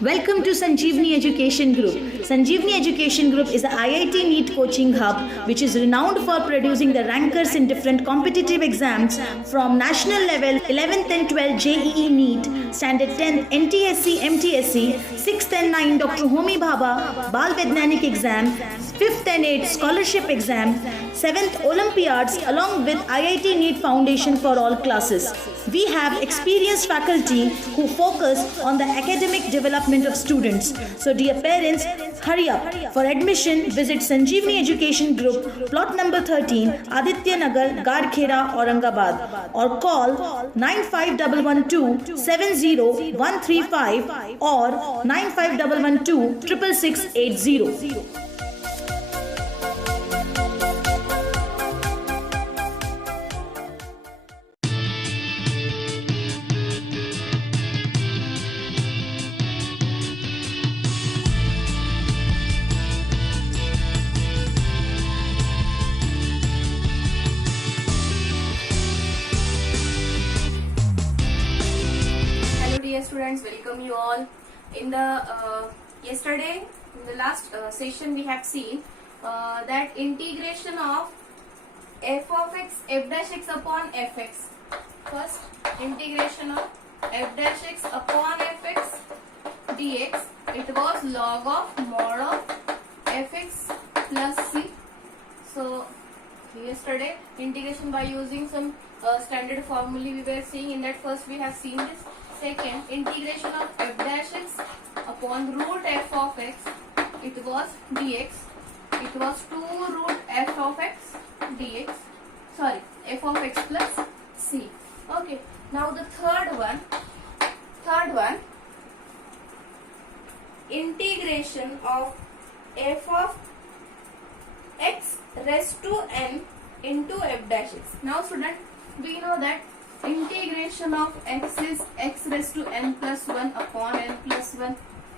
Welcome to Sanjeevani Education Group. Sanjeevani Education Group is a IIT NEET coaching hub which is renowned for producing the rankers in different competitive exams from national level 11th and 12th JEE NEET, Standard 10 NTSC MTSC, 6th and 9 Dr. Homi Bhabha Bal Vaidyanik exam, 5th and 8th scholarship exam, 7th Olympiads along with IIT NEET Foundation for all classes. We have experienced faculty who focus on the academic development of students. So dear parents, hurry up. For admission, visit Sanjeevani Education Group, plot number 13, Aditya Nagar, Gadkhera, Aurangabad, or call 95112 70135 or 95112 66680. Dear students, welcome you all. In the yesterday, in the last session, we have seen that integration of f of x, f dash x upon fx. First, integration of f dash x upon fx dx. It was log of mod of fx plus c. So yesterday, integration by using some standard formulae we were seeing. In that, first we have seen this. Second, integration of f dash x upon root f of x, it was dx. It was 2 root f of x dx. Sorry, f of x plus c. Okay. Now the third one, integration of f of x raised to n into f dash x. Now student, we know that integration of x is x raised to n plus 1 upon n plus 1.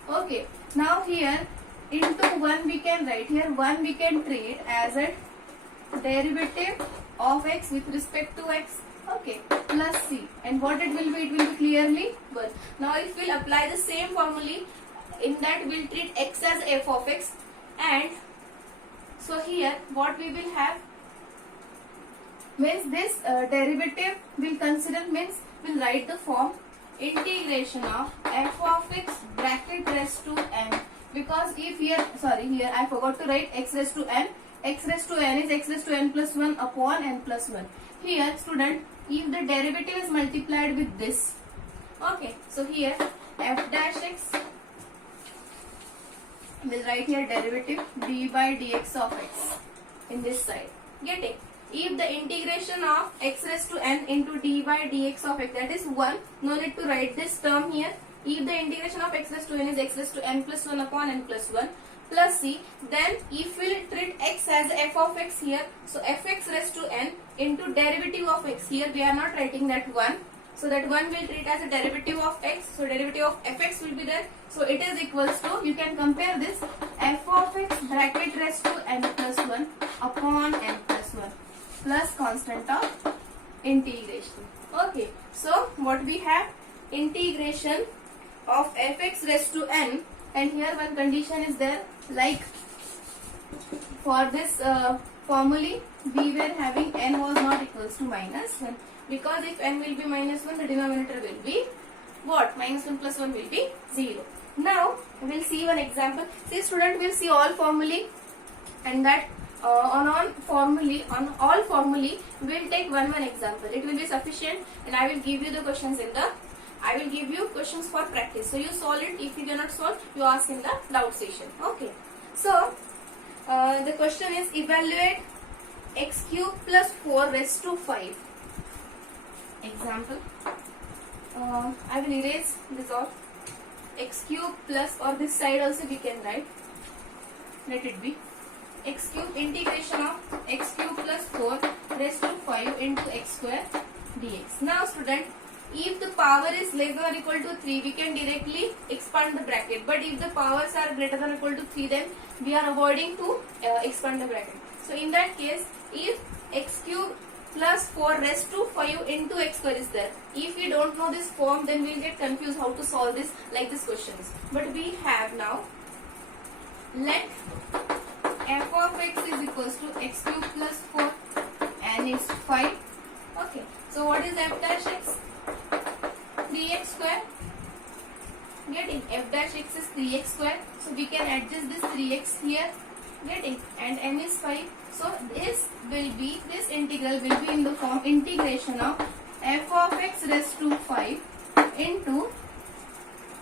Okay. Now here into 1 we can write, here 1 we can treat as a derivative of x with respect to x. Okay. Plus c. And what it will be? It will be clearly 1. Now if we will apply the same formula, in that we will treat x as f of x. And so here what we will have means this derivative will consider, means will write the form integration of f of x bracket raised to n, because if here, sorry, here I forgot to write x raised to n. X raised to n is x raised to n plus 1 upon n plus 1. Here student, if the derivative is multiplied with this, okay, so here f dash x will write here derivative d by dx of x in this side. Getting? If the integration of x raised to n into d by dx of x, that is 1, no need to write this term here. If the integration of x raised to n is x raised to n plus 1 upon n plus 1 plus c, then if we will treat x as f of x here, so fx raised to n into derivative of x, here we are not writing that 1, so that 1 will treat as a derivative of x, so derivative of fx will be there, so it is equals to, you can compare this, f of x bracket raised to n plus 1 upon n plus 1 plus constant of integration. Okay, so what we have, integration of fx raised to n, and here one condition is there, like for this formula we were having n was not equals to minus 1, because if n will be minus 1, the denominator will be what? Minus 1 plus 1 will be 0. Now we will see one example. See student, we will see all formulae, and that on all formulae we will take one example. It will be sufficient, and I will give you the questions I will give you questions for practice. So you solve it. If you cannot solve, you ask in the doubt session. Okay. So the question is, evaluate x cube plus 4 raised to 5. Example. I will erase this off. X cube plus, or this side also we can write. Let it be. X cube, integration of x cube plus 4 raised to 5 into x square dx. Now student, if the power is less than or equal to 3, we can directly expand the bracket. But if the powers are greater than or equal to 3, then we are avoiding to expand the bracket. So in that case, if x cube plus 4 raised to 5 into x square is there. If we don't know this form, then we'll get confused how to solve this like these questions. But we have now, let f of x is equals to x cube plus 4 n is 5. Okay, so what is f dash x? 3x square. Getting f dash x is 3x square. So we can adjust this 3x here. Getting, and m is 5. So this integral will be in the form integration of f of x raised to 5 into,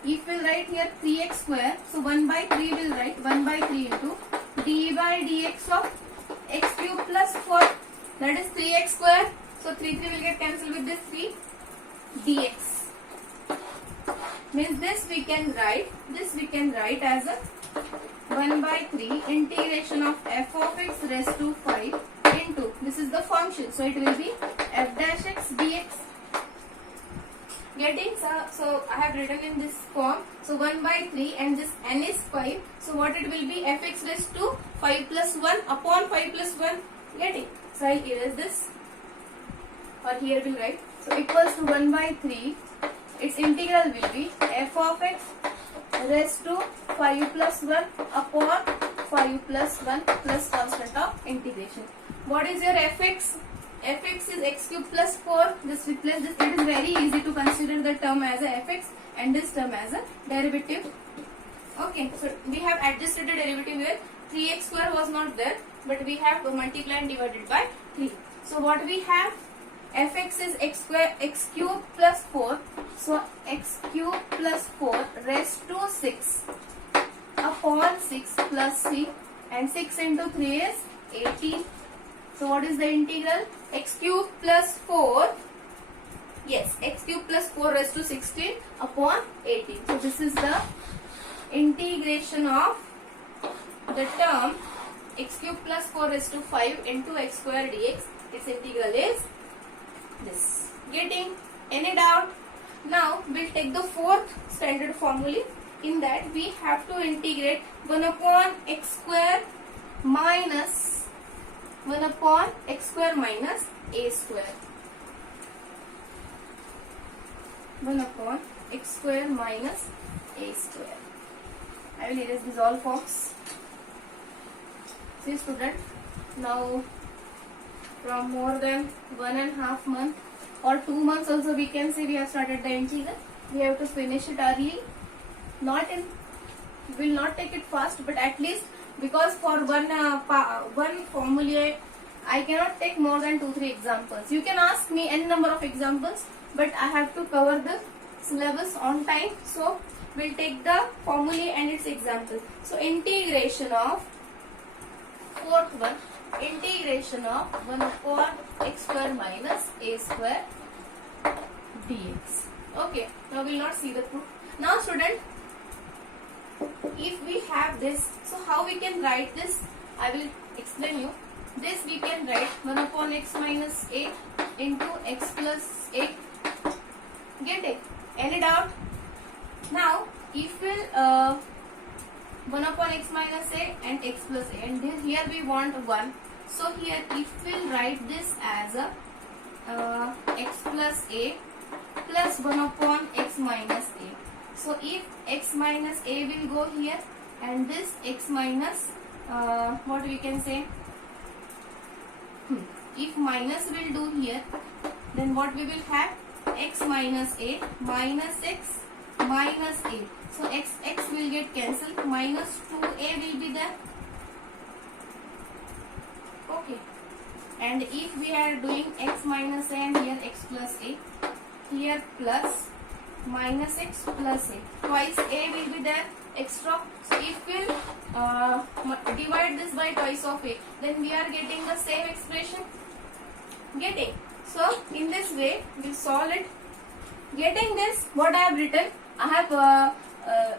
if we write here 3x square, so 1 by 3 will write 1 by 3 into d by dx of x cube plus 4, that is 3x square. So 3 will get cancelled with this 3 dx. Means this we can write as a 1 by 3 integration of f of x raised to 5 into, this is the function, so it will be f dash x dx. Getting, so I have written in this form, so 1 by 3 and this n is 5, so what it will be, fx raised to 5 plus 1 upon 5 plus 1. Getting, so I'll erase this, or here we'll write, so equals to 1 by 3, its integral will be f of x raised to 5 plus 1 upon 5 plus 1 plus constant of integration. What is your fx? Fx is x cube plus 4. Just replace this. It is very easy to consider the term as a fx and this term as a derivative. Okay, so we have adjusted the derivative here. 3x square was not there, but we have to multiply and divided by 3. So what we have? Fx is x cube plus 4. So x cube plus 4 raised to 6 upon 6 plus 3, and 6 into 3 is 18. So what is the integral? X cube plus 4. Yes, x cube plus 4 raised to 16 upon 18. So this is the integration of the term x cube plus 4 raised to 5 into x square dx. Its integral is this. Getting, any doubt? Now we'll take the fourth standard formula. In that we have to integrate 1 upon x square minus 1 upon x square minus a square. 1 upon x square minus a square. I will erase these all forms. See student, now from more than 1.5 months or 2 months also we can say we have started the integral. We have to finish it early. Will not take it fast, but at least, because for one formula I cannot take more than 2-3 examples. You can ask me any number of examples, but I have to cover the syllabus on time. So we'll take the formula and its example. So integration of fourth one, integration of 1 upon x square minus a square dx. Okay, now we'll not see the proof. Now student, if we have this, so how we can write this? I will explain you. This we can write 1 upon x minus a into x plus a. Get it? Any doubt? Now, if we'll 1 upon x minus a and x plus a, and here we want 1. So here, if we'll write this as a x plus a plus 1 upon x minus a. So if x minus a will go here, and this x minus what we can say, if minus will do here, then what we will have, x minus a minus x minus a. So x will get cancelled, minus 2a will be there. Okay, and if we are doing x minus a and here x plus a, here plus minus x plus a, twice a will be there extra. So if we'll divide this by twice of a, then we are getting the same expression. Getting? So in this way we solve it. Getting this, what I have written, I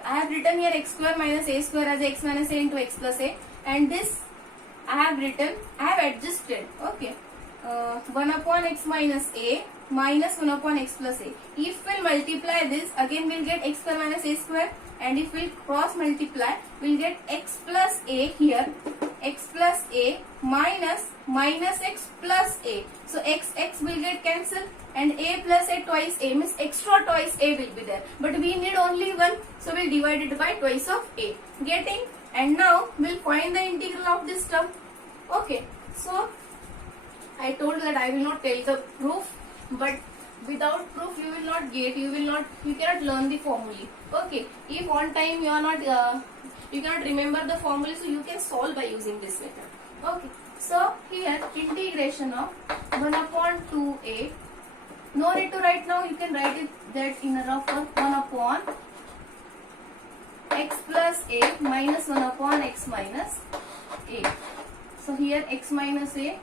have written here x square minus a square as x minus a into x plus a, and this I have adjusted. Okay, 1 upon x minus a minus 1 upon x plus a. If we'll multiply this, again we'll get x square minus a square, and if we'll cross multiply, we'll get x plus a here, x plus a minus x plus a. So x will get cancelled, and a plus a twice a means extra twice a will be there. But we need only one, so we'll divide it by twice of a. Getting? And now we'll find the integral of this term. Okay, so I told that I will not tell the proof, but without proof you will not get, you cannot learn the formulae. Okay, if one time you are not, you cannot remember the formula, so you can solve by using this method. Okay, so here integration of 1 upon 2a, no need to write now, you can write it that in a rough form, 1 upon x plus a minus 1 upon x minus a. So here x minus a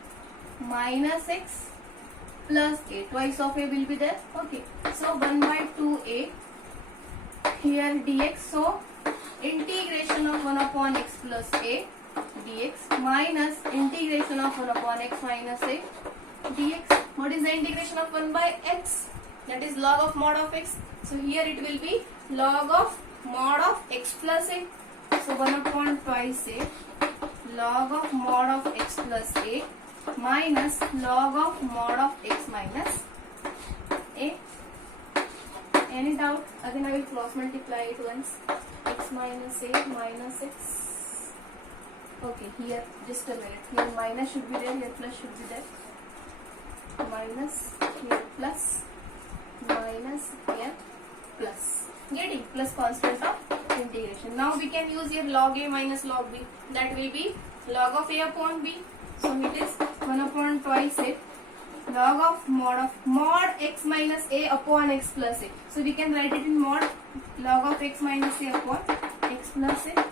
minus x plus a, twice of a will be there. Okay, so 1 by 2a here dx. So integration of 1 upon x plus a dx minus integration of 1 upon x minus a dx. What is the integration of 1 by x? That is log of mod of x. So here it will be log of mod of x plus a. So 1 upon twice a log of mod of x plus a minus log of mod of x minus a. Any doubt? Again I will cross multiply it once. X minus a minus x. Okay, here just a minute. Here minus should be there, here plus should be there. Minus, here plus, minus, here plus. Getting? Plus constant of integration. Now we can use here log a minus log b. That will be log of a upon b. So it is 1 upon twice a log of mod x minus a upon x plus a. So we can write it in mod log of x minus a upon x plus a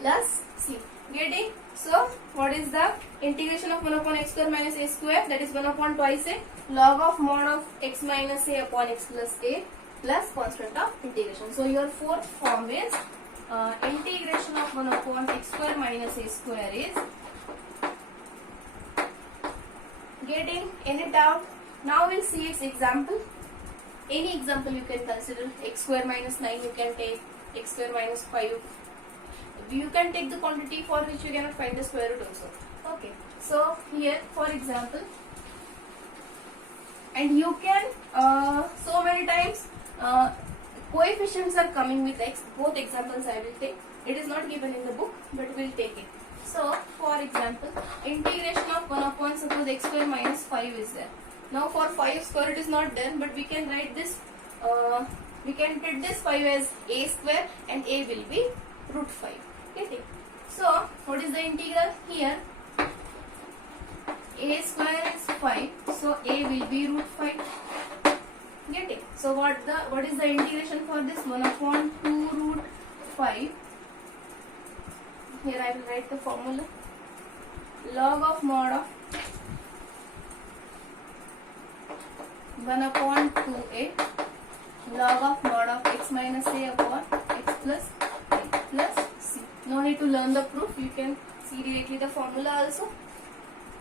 plus c. Getting? So what is the integration of 1 upon x square minus a square? That is 1 upon twice a log of mod of x minus a upon x plus a plus constant of integration. So your fourth form is integration of 1 upon x square minus a square is. Getting? Any doubt? Now we'll see its example. Any example you can consider. X square minus 9 you can take, x square minus 5. You can take the quantity for which you cannot find the square root also. Okay. So here for example, and you can so many times coefficients are coming with x. Both examples I will take. It is not given in the book, but we'll take it. So for example, integration of 1 upon suppose x square minus 5 is there. Now for 5 square it is not there, but we can write this, we can treat this 5 as a square and a will be root 5. Getting? So what is the integral here? A square is 5, so a will be root 5. Getting? So what is the integration for this? 1 upon 2 root 5. Here I will write the formula. Log of mod of 1 upon 2a log of mod of x minus a upon x plus a plus c. No need to learn the proof. You can see directly the formula also.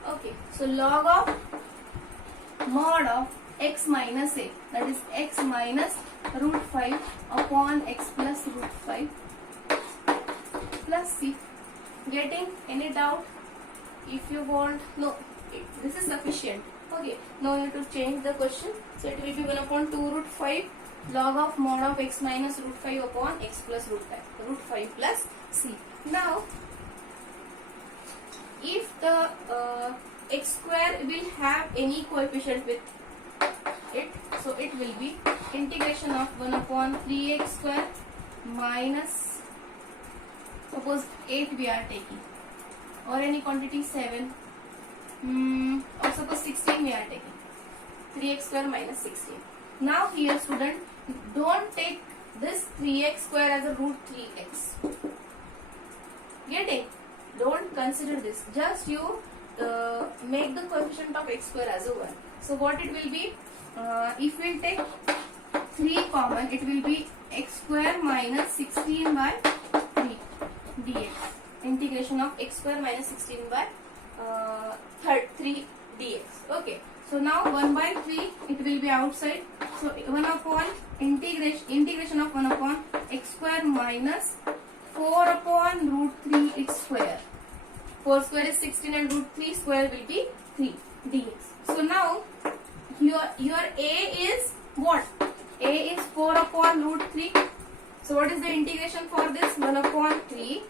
Okay. So log of mod of x minus a, that is x minus root 5 upon x plus root 5 plus c. Getting? Any doubt? If you want, no, this is sufficient. Okay, now you need to change the question. So it will be 1 upon 2 root 5 log of mod of x minus root 5 upon x plus root 5 plus c. Now, if the x square will have any coefficient with it, so it will be integration of 1 upon 3x square minus, suppose 8 we are taking, or any quantity 7, or suppose 16 we are taking, 3x square minus 16. Now here student, don't take this 3x square as a root 3x. Getting? Don't consider this. Just you make the coefficient of x square as a 1. So what it will be? If we take 3 common, it will be x square minus 16 by 3 dx. Integration of x square minus 16 by 3 dx. Okay. So now 1 by 3 it will be outside. So 1 upon integration of 1 upon x square minus 4 upon root 3 its square. 4 square is 16 and root 3 square will be 3 dx. So now your a is what? A is 4 upon root 3. So what is the integration for this? 1 upon 3.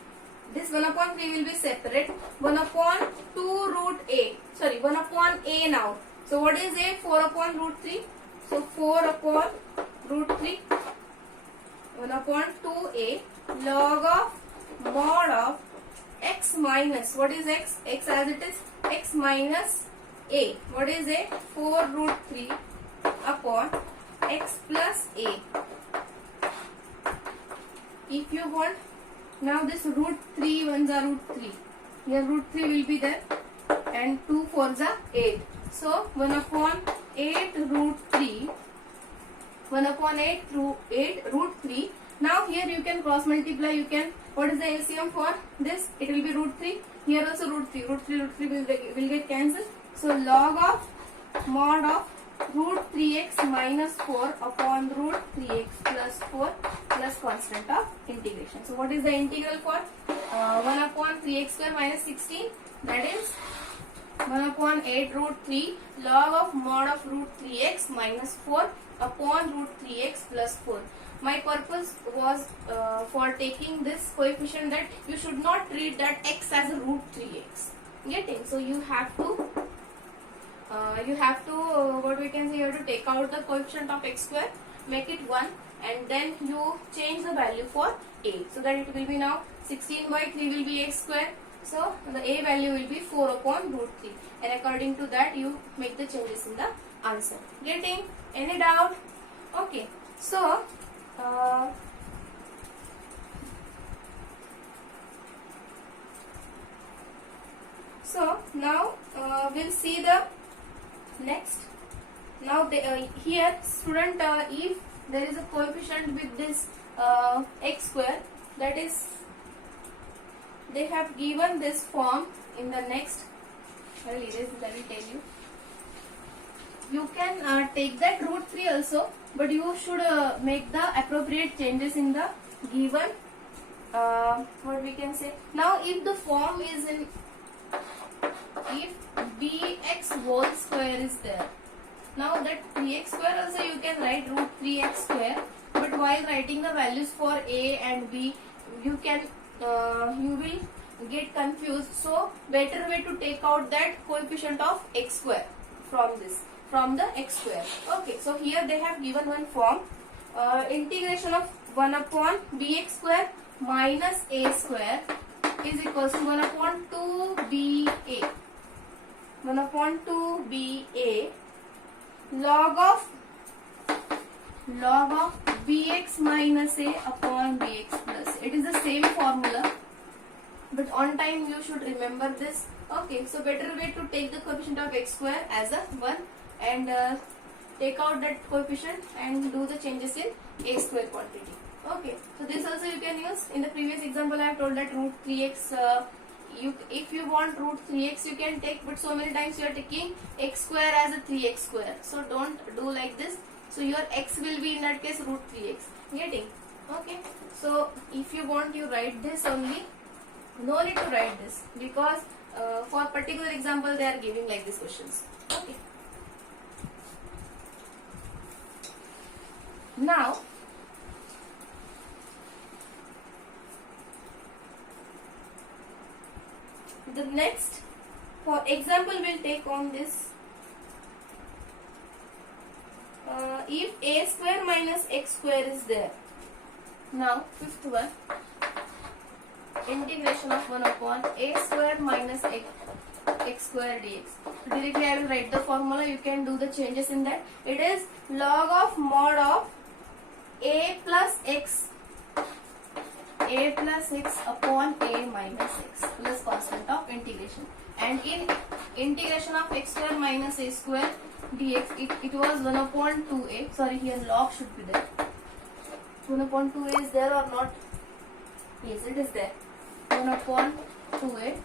This 1 upon 3 will be separate. 1 upon 2 root a. Sorry, 1 upon a now. So what is a? 4 upon root 3. So 4 upon root 3. 1 upon 2a log of mod of x minus. What is x? X as it is. X minus a. What is a? 4 root 3 upon x plus a. If you want, now this root 3 ones are root 3. Here root 3 will be there and 2 4s are 8. So 1 upon 8 root 3. 1 upon 8 through 8 root 3. Now here you can cross multiply. You can, what is the LCM for this? It will be root 3. Here also root 3. Root 3 will get cancelled. So log of mod of root 3x minus 4 upon root 3x plus 4 plus constant of integration. So what is the integral for 1 upon 3x square minus 16? That is 1 upon 8 root 3 log of mod of root 3x minus 4 upon root 3x plus 4. My purpose was for taking this coefficient that you should not treat that x as a root 3x. Getting? So you have to what we can say, you have to take out the coefficient of x square, make it 1, and then you change the value for a. So that it will be now 16 by 3 will be x square. So the a value will be 4 upon root 3. And according to that you make the changes in the answer. Getting? Any doubt? Okay. So now we'll see the next. Now here student, if there is a coefficient with this x square, that is they have given this form in the next. I will erase it, I will tell you. You can take that root 3 also, but you should make the appropriate changes in the given what we can say. Now if the form is in, if bx whole square is there, now that 3x square also you can write root 3x square, but while writing the values for a and b you can you will get confused. So better way to take out that coefficient of x square from this, from the x square. Okay, so here they have given one form, integration of 1 upon bx square minus a square is equals to 1 upon 2ba. 1 upon 2ba log of bx minus a upon bx plus. It is the same formula, but on time you should remember this. Okay, so better way to take the coefficient of x square as a 1 and take out that coefficient and do the changes in a square quantity. Okay, so this also you can use. In the previous example I have told that root 3x, if you want root 3x you can take, but so many times you are taking x square as a 3x square. So don't do like this. So your x will be in that case root 3x. Getting? Okay, so if you want you write this only. No need to write this because for particular example they are giving like these questions. Okay. Now the next, for example we'll take on this, if a square minus x square is there. Now fifth one, integration of 1 upon a square minus x square dx. Directly I will write the formula, you can do the changes in that. It is log of mod of a plus x upon a minus x plus constant of integration. And in integration of x square minus a square dx, it was 1 upon 2a. Sorry, here log should be there. 1 upon 2a is there or not? Yes, it is there. 1 upon 2a.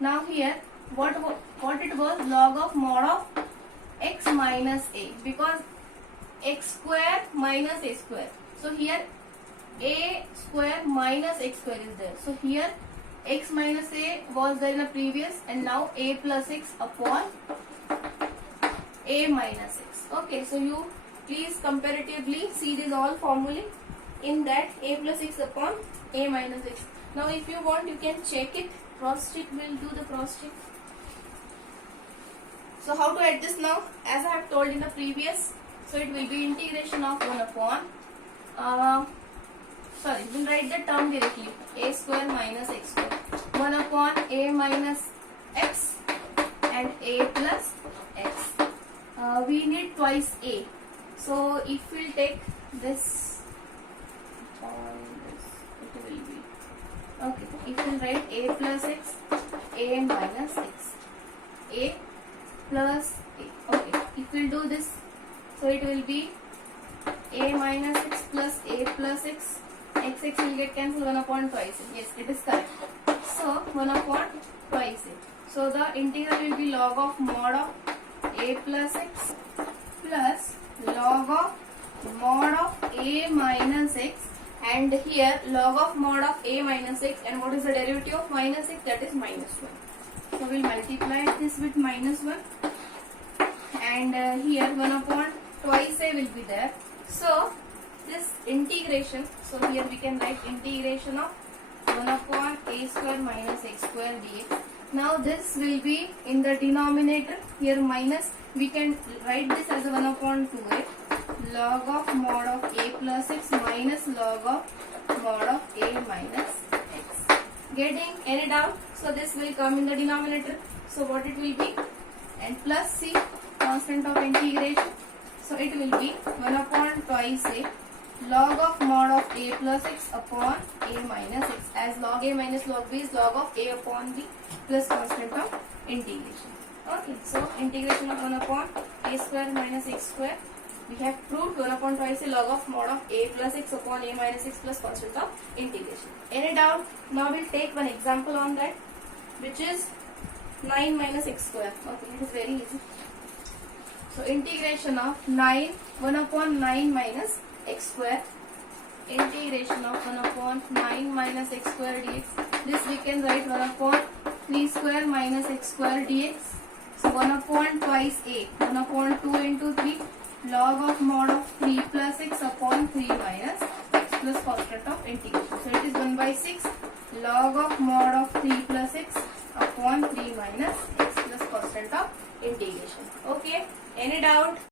Now here what it was, log of mod of x minus a, because x square minus a square. So here a square minus x square is there. So here x minus a was there in the previous, and now a plus x upon a minus x. Okay, so you please comparatively see these all formulae. In that, a plus x upon a minus x. Now if you want, you can check it. Cross check, will do the cross check. So how to add this now? As I have told in the previous, so it will be integration of 1 upon, we'll write the term directly. A square minus x square. 1 upon a minus x and a plus x. We need twice a. So if we'll take this on this, it will be, okay, if we'll write a plus x, a minus x, a plus a. Okay, if we'll do this, so it will be a minus x plus a plus x. X will get cancelled, 1 upon twice a. Yes, it is correct. So 1 upon twice a. So the integral will be log of mod of a plus x plus log of mod of a minus x, and here log of mod of a minus x, and what is the derivative of minus x? That is minus 1. So we'll multiply this with minus 1, and here 1 upon twice a will be there. So this integration, so here we can write integration of 1 upon a square minus x square dx. Now this will be in the denominator, here minus, we can write this as 1 upon 2a log of mod of a plus x minus log of mod of a minus x. Getting any doubt? So this will come in the denominator. So what it will be? And plus c, constant of integration. So it will be 1 upon twice a log of mod of a plus x upon a minus x, as log a minus log b is log of a upon b plus constant of integration. Okay, so integration of 1 upon a square minus x square. We have proved 1 upon twice a log of mod of a plus x upon a minus x plus constant of integration. Any doubt? Now we'll take one example on that, which is 9 minus x square. Okay, it is very easy. So integration of 1 upon 9 minus x square, integration of 1 upon 9 minus x square dx. This we can write 1 upon 3 square minus x square dx. So 1 upon twice a, 1 upon 2 into 3 log of mod of 3 plus x upon 3 minus x plus constant of integration. So it is 1 by 6 log of mod of 3 plus x upon 3 minus x plus constant of integration. Okay, any doubt?